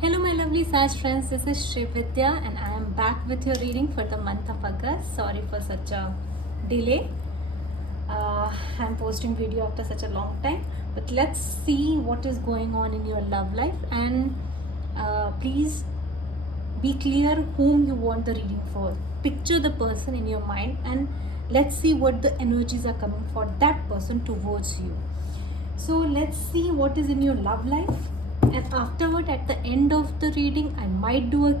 Hello, my lovely Saj friends. This is Shri Vidya, and I am back with your reading for the month of August. Sorry for such a delay. I'm posting video after such a long time, but let's see what is going on in your love life. And please be clear whom you want the reading for. Picture the person in your mind, and let's see what the energies are coming for that person towards you. So let's see what is in your love life, and afterward, at the end of the reading, I might do a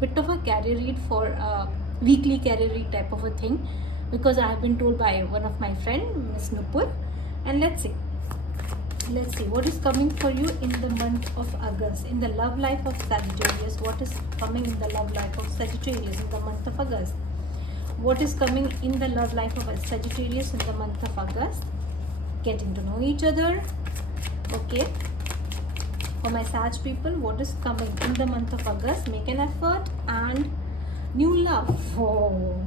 bit of a carrier read for a weekly carrier read type of a thing, because I have been told by one of my friend, Miss Nupur. And let's see what is coming for you in the month of August in the love life of Sagittarius. What is coming in the love life of Sagittarius in the month of August? What is coming in the love life of Sagittarius in the month of August? Getting to know each other. Okay. For my Sag people, what is coming in the month of August? Make an effort. And new love. Oh,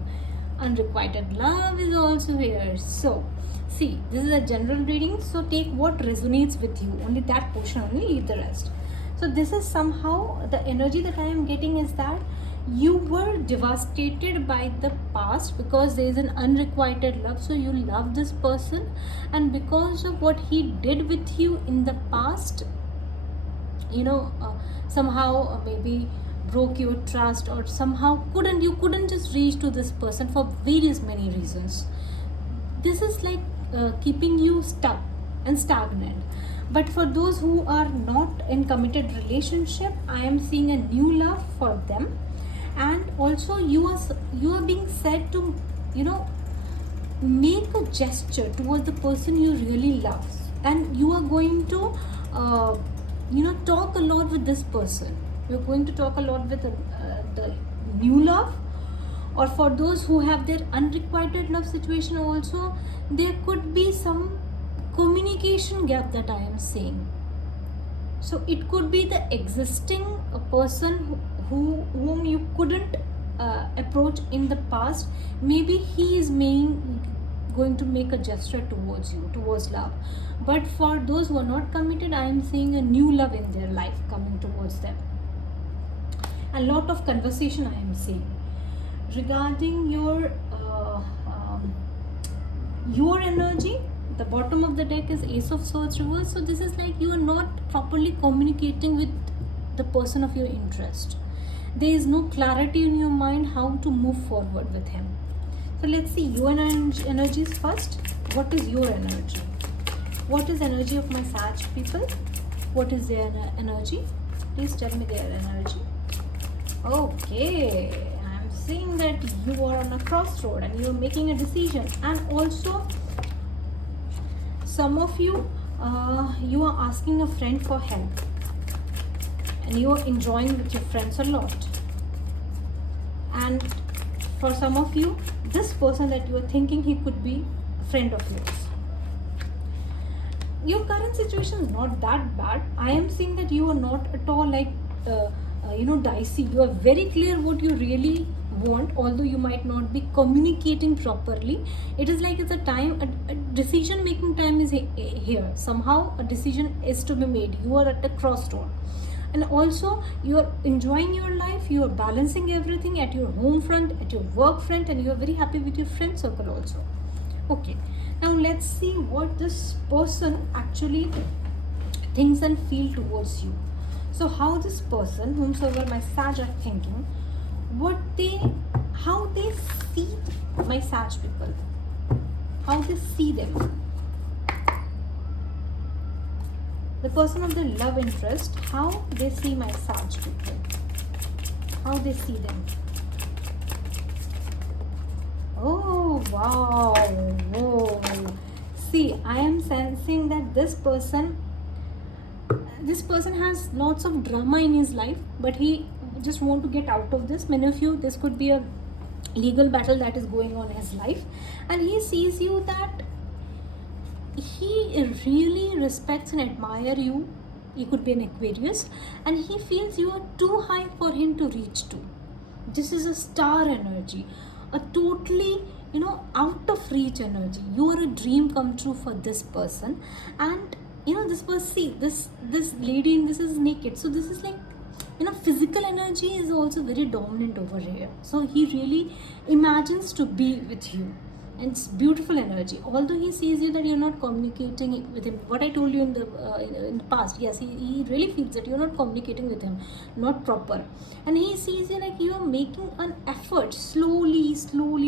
unrequited love is also here. So, see, this is a general reading. So, take what resonates with you. Only that portion, only leave the rest. So, this is somehow the energy that I am getting is that you were devastated by the past because there is an unrequited love. So, you love this person, and because of what he did with you in the past, somehow maybe broke your trust, or somehow you couldn't just reach to this person for various many reasons. This is like keeping you stuck and stagnant. But for those who are not in committed relationship, I am seeing a new love for them. And also you are being said to make a gesture towards the person you really love, and you are going to talk a lot with this person. You're going to talk a lot with the new love. Or for those who have their unrequited love situation also, there could be some communication gap that I am seeing. So it could be the existing person whom you couldn't approach in the past. Maybe he is going to make a gesture towards you, towards love. But for those who are not committed, I am seeing a new love in their life coming towards them. A lot of conversation I am seeing regarding your energy. The bottom of the deck is Ace of Swords reverse. So this is like you are not properly communicating with the person of your interest. There is no clarity in your mind how to move forward with him. So let's see your energies first. What is your energy? What is energy of my Sag people? What is their energy? Please tell me their energy. Okay, I'm seeing that you are on a crossroad and you're making a decision. And also, some of you, you are asking a friend for help, and you are enjoying with your friends a lot. And for some of you, this person that you are thinking, he could be a friend of yours. Your current situation is not that bad. I am seeing that you are not at all like dicey. You are very clear what you really want, although you might not be communicating properly. It is like it's a time, a decision making time is here. Somehow a decision is to be made. You are at a crossroad. And also you are enjoying your life, you are balancing everything at your home front, at your work front, and you are very happy with your friend circle also. Okay, now let's see what this person actually thinks and feel towards you. So how this person, whomsoever my Sag are thinking, how they see my Sag people, how they see them. The person of the love interest, how they see my Sag people, how they see them. Oh wow, whoa. See, I am sensing that this person has lots of drama in his life, but he just want to get out of this. Many of you, this could be a legal battle that is going on in his life, and he sees you that he really respects and admire you. He could be an Aquarius, and he feels you are too high for him to reach to. This is a star energy, a totally out of reach energy. You are a dream come true for this person. And this person, see this lady in this is naked, so this is like physical energy is also very dominant over here. So he really imagines to be with you, and it's beautiful energy. Although he sees you that you're not communicating with him, what I told you in the past, yes, he really feels that you're not communicating with him, not proper. And he sees you like you are making an effort, slowly,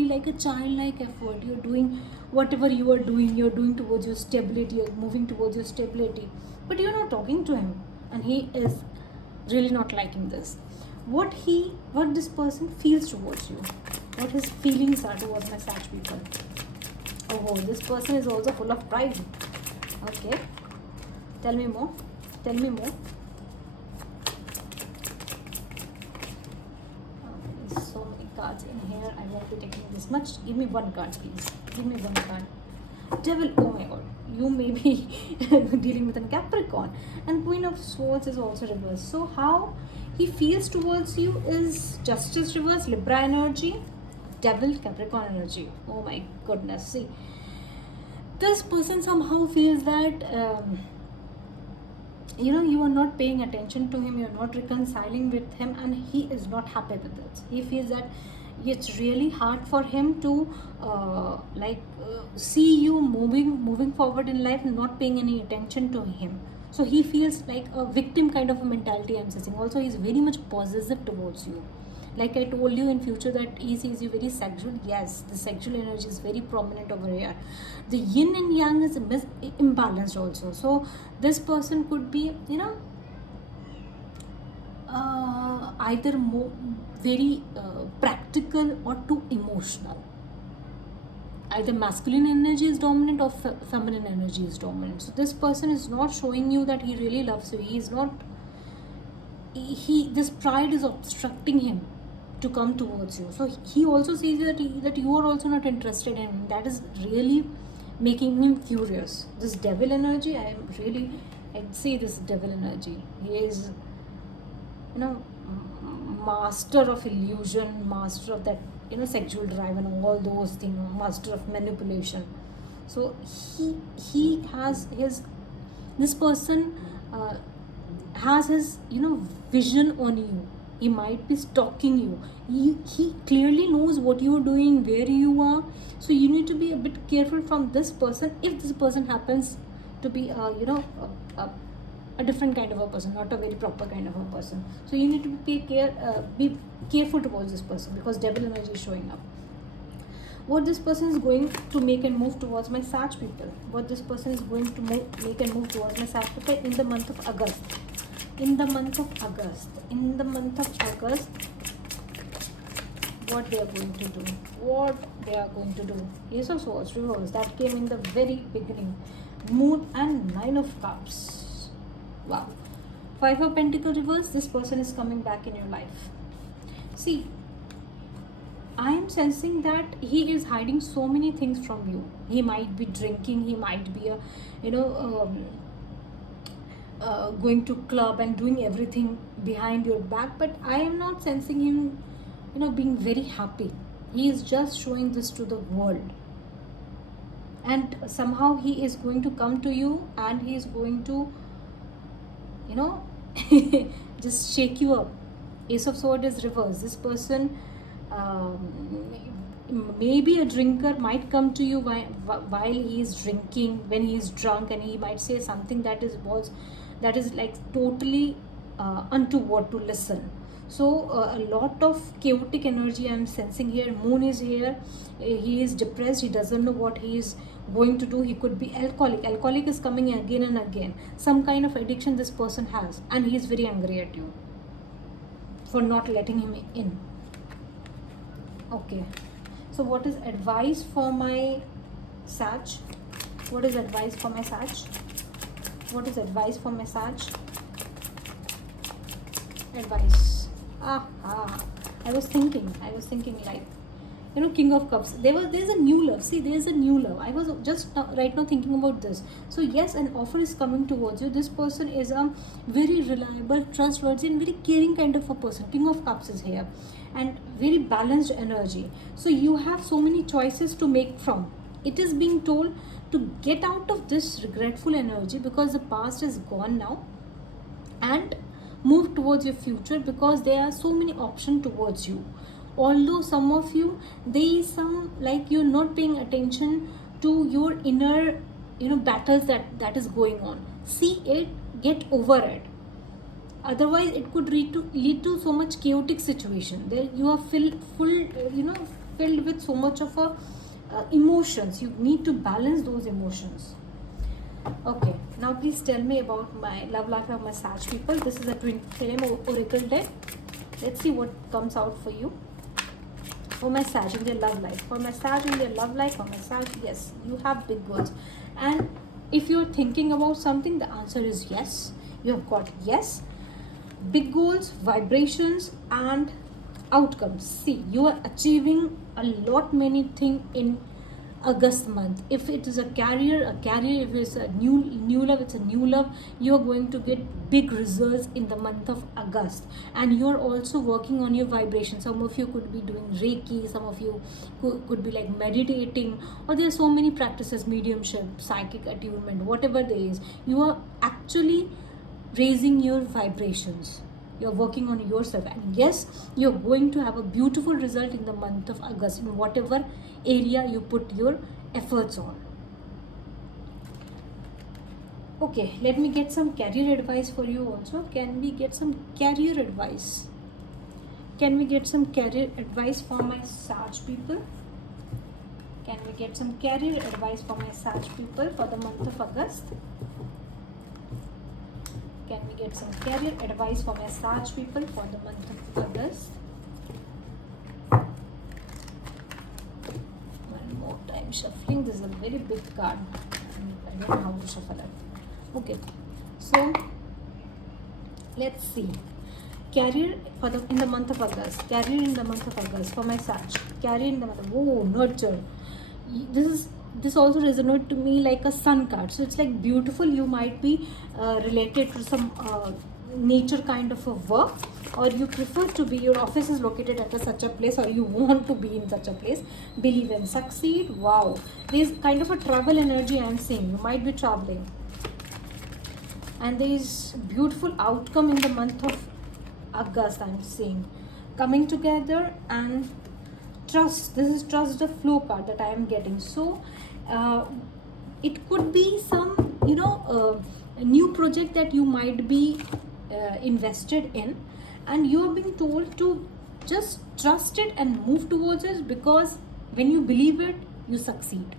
like a childlike effort. You're doing whatever you are doing, you're doing towards your stability, you're moving towards your stability, but you're not talking to him, and he is really not liking this. What this person feels towards you, what his feelings are towards my Sag people. Oh, this person is also full of pride. Okay, tell me more. There's so many cards in here. I won't be taking this much. Give me one card, please. Give me one card. Devil, oh my god, you may be dealing with a Capricorn. And Queen of Swords is also reversed. So how he feels towards you is Justice reverse, Libra energy, Devil, Capricorn energy. Oh my goodness. See, this person somehow feels that you are not paying attention to him, you're not reconciling with him, and he is not happy with it. He feels that it's really hard for him to see you moving forward in life and not paying any attention to him. So he feels like a victim kind of a mentality, I'm sensing. Also, he's very much possessive towards you. Like I told you in future that he sees you very sexual. Yes, the sexual energy is very prominent over here. The yin and yang is imbalanced also. So this person could be, either more very practical or too emotional. Either masculine energy is dominant or feminine energy is dominant. So this person is not showing you that he really loves you. He is not. This pride is obstructing him to come towards you. So he also sees that you are also not interested in him. That is really making him furious. This devil energy, I'd say this devil energy. He is, master of illusion, master of that, sexual drive and all those things, master of manipulation. So he has this person has his, vision on you. He might be stalking you. He clearly knows what you are doing, where you are. So you need to be a bit careful from this person if this person happens to be a different kind of a person, not a very proper kind of a person. So you need to be careful towards this person, because devil energy is showing up. What this person is going to make and move towards my Sag people. What this person is going to make and move towards my Sag people in the month of August. In the month of August, what they are going to do. Ace of Swords reverse, that came in the very beginning. Moon and Nine of Cups. Wow. Five of Pentacles reverse, this person is coming back in your life. See, I am sensing that he is hiding so many things from you. He might be drinking, he might be going to club and doing everything behind your back, but I am not sensing him being very happy. He is just showing this to the world, and somehow he is going to come to you and he is going to just shake you up. Ace of Swords is reversed. This person maybe a drinker, might come to you while he is drinking, when he is drunk, and he might say something that is like totally untoward to listen. So a lot of chaotic energy I am sensing here. Moon is here. He is depressed. He doesn't know what he is going to do. He could be alcoholic is coming again and again. Some kind of addiction this person has, and he is very angry at you for not letting him in. Okay, so what is advice for my Sag? What is advice for my Sag? What is advice for my Sag? Advice. I was thinking like, King of Cups. There's a new love. See, there's a new love. I was just right now thinking about this. So yes, an offer is coming towards you. This person is a very reliable, trustworthy, and very caring kind of a person. King of Cups is here, and very balanced energy. So you have so many choices to make from. It is being told to get out of this regretful energy, because the past is gone now, and move towards your future, because there are so many options towards you. Although some of you, there is some like you're not paying attention to your inner, battles that is going on. See it, get over it. Otherwise it could lead to so much chaotic situation. There you are filled with so much of a emotions. You need to balance those emotions. Okay, now please tell me about my love life of my Sag people. This is a twin flame oracle deck. Let's see what comes out for you. For my Sag in their love life. For my Sag in their love life. For my Sag, yes, you have big goals. And if you're thinking about something, the answer is yes. You have got yes. Big goals, vibrations, and outcomes. See, you are achieving a lot many things in August month. If it is a career. If it's a new love, it's a new love. You are going to get big results in the month of August, and you are also working on your vibration. Some of you could be doing Reiki, some of you could be like meditating, or there are so many practices, mediumship, psychic attunement, whatever there is. You are actually raising your vibrations. You're working on yourself, and yes, you're going to have a beautiful result in the month of August in whatever area you put your efforts on. Okay, let me get some career advice for you also. Can we get some career advice? Can we get some career advice for my Sag people? Can we get some career advice for my Sag people for the month of August? Can we get some career advice for my Sag people for the month of August? One more time shuffling. This is a very big card. I don't know how to shuffle it. Okay, so let's see. Career in the month of August. Career in the month of August for my Sag. Career in the month of nurture. This also resonates to me like a sun card. So it's like beautiful. You might be related to some nature kind of a work, or you prefer to be, your office is located at such a place, or you want to be in such a place. Believe and succeed. Wow, there's kind of a travel energy I'm seeing. You might be traveling, and there's beautiful outcome in the month of August I'm seeing coming together. And trust, this is trust the flow card that I am getting. So it could be some a new project that you might be invested in, and you are being told to just trust it and move towards it, because when you believe it, you succeed.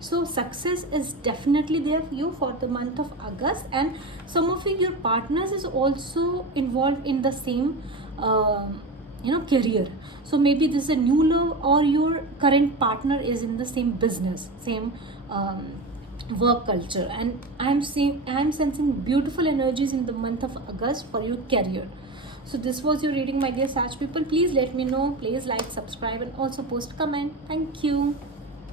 So success is definitely there for you for the month of August. And some of you, your partners is also involved in the same career. So maybe this is a new love, or your current partner is in the same business, same work culture. And I'm sensing beautiful energies in the month of August for your career. So this was your reading, my dear Sag people. Please let me know. Please like, subscribe, and also post comment. Thank you.